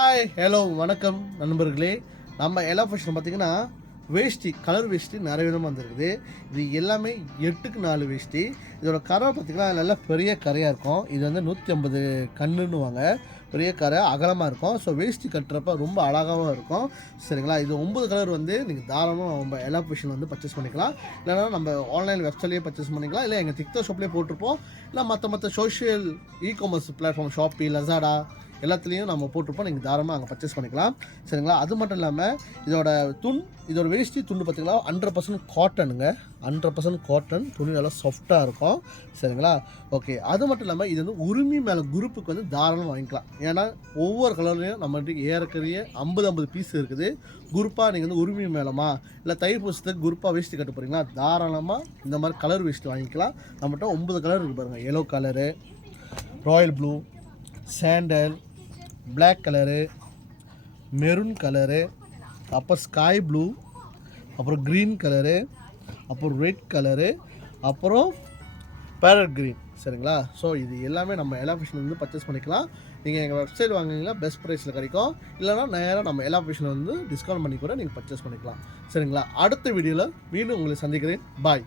Hi hello வணக்கம் நண்பர்களே. நம்ம எல்லா ஃபேஷன் பார்த்தீங்கன்னா வேஷ்டி கலர் வேஷ்டி நிறைய விதமாக வந்துருக்குது. இது எல்லாமே 8க்கு 4 வேஷ்டி. இதோட கரை பார்த்திங்கன்னா நல்லா பெரிய கரையாக இருக்கும். இது வந்து 150 கண்ணுன்னுவாங்க. பெரிய கரை அகலமாக இருக்கும். ஸோ வேஷ்டி கட்டுறப்ப ரொம்ப அழகாகவும் இருக்கும். சரிங்களா? இது 9 கலர் வந்து நீங்கள் தாராளமாக நம்ம எல்லா ஃபேஷன் வந்து பர்ச்சேஸ் பண்ணிக்கலாம். இல்லைனா நம்ம ஆன்லைன் வெப்சைட்லேயே பர்ச்சேஸ் பண்ணிக்கலாம். இல்லை எங்கள் டிக்டாக் ஷாப்லேயே போட்டிருப்போம். இல்லை மற்ற சோஷியல் இ-காமர்ஸ் பிளாட்ஃபார்ம் ஷாப்பி, லசாடா எல்லாத்துலேயும் நம்ம போட்டிருப்போம். நீங்கள் தாராளமாக அங்கே பர்ச்சேஸ் பண்ணிக்கலாம். சரிங்களா? அது மட்டும் இல்லாமல் இதோட வேஷ்டி துண்டு பார்த்திங்கன்னா 100% காட்டனுங்க. 100% காட்டன். துணி நல்லா சாஃப்டாக இருக்கும். சரிங்களா? ஓகே. அது மட்டும் இல்லாமல் இது வந்து உரிமை மேலே குரூப்புக்கு வந்து தாராளமாக வாங்கிக்கலாம். ஏன்னா ஒவ்வொரு கலர்லேயும் நம்மகிட்ட ஏறக்குறைய 50 பீஸ் இருக்குது. குரூப்பாக நீங்கள் வந்து உரிமை மேலமா இல்லை தைப்பூசத்துக்கு குரூப்பாக வேஷ்டி கட்ட போகிறீங்களா, தாராளமாக இந்த மாதிரி கலர் வேஷ்டி வாங்கிக்கலாம். நம்மகிட்ட 9 கலர் இருக்குது பாருங்கள். Yellow colour, royal blue, sandal, black colour, maroon colour, அப்புறம் ஸ்காய் ப்ளூ, அப்புறம் க்ரீன் கலரு, அப்புறம் ரெட் கலரு, அப்புறம் பேரட் க்ரீன். சரிங்களா? ஸோ இது எல்லாமே நம்ம எல்லா ஃபேஷனில் வந்து பர்ச்சேஸ் பண்ணிக்கலாம். நீங்கள் எங்கள் வெப்சைட் வாங்குனீங்கன்னா பெஸ்ட் ப்ரைஸில் கிடைக்கும். இல்லைனா நேராக நம்ம எல்லா ஃபேஷனில் வந்து டிஸ்கவுண்ட் பண்ணி கூட நீங்கள் பர்ச்சேஸ் பண்ணிக்கலாம். சரிங்களா? அடுத்த வீடியோவில் மீண்டும் உங்களை சந்திக்கிறேன். பாய்.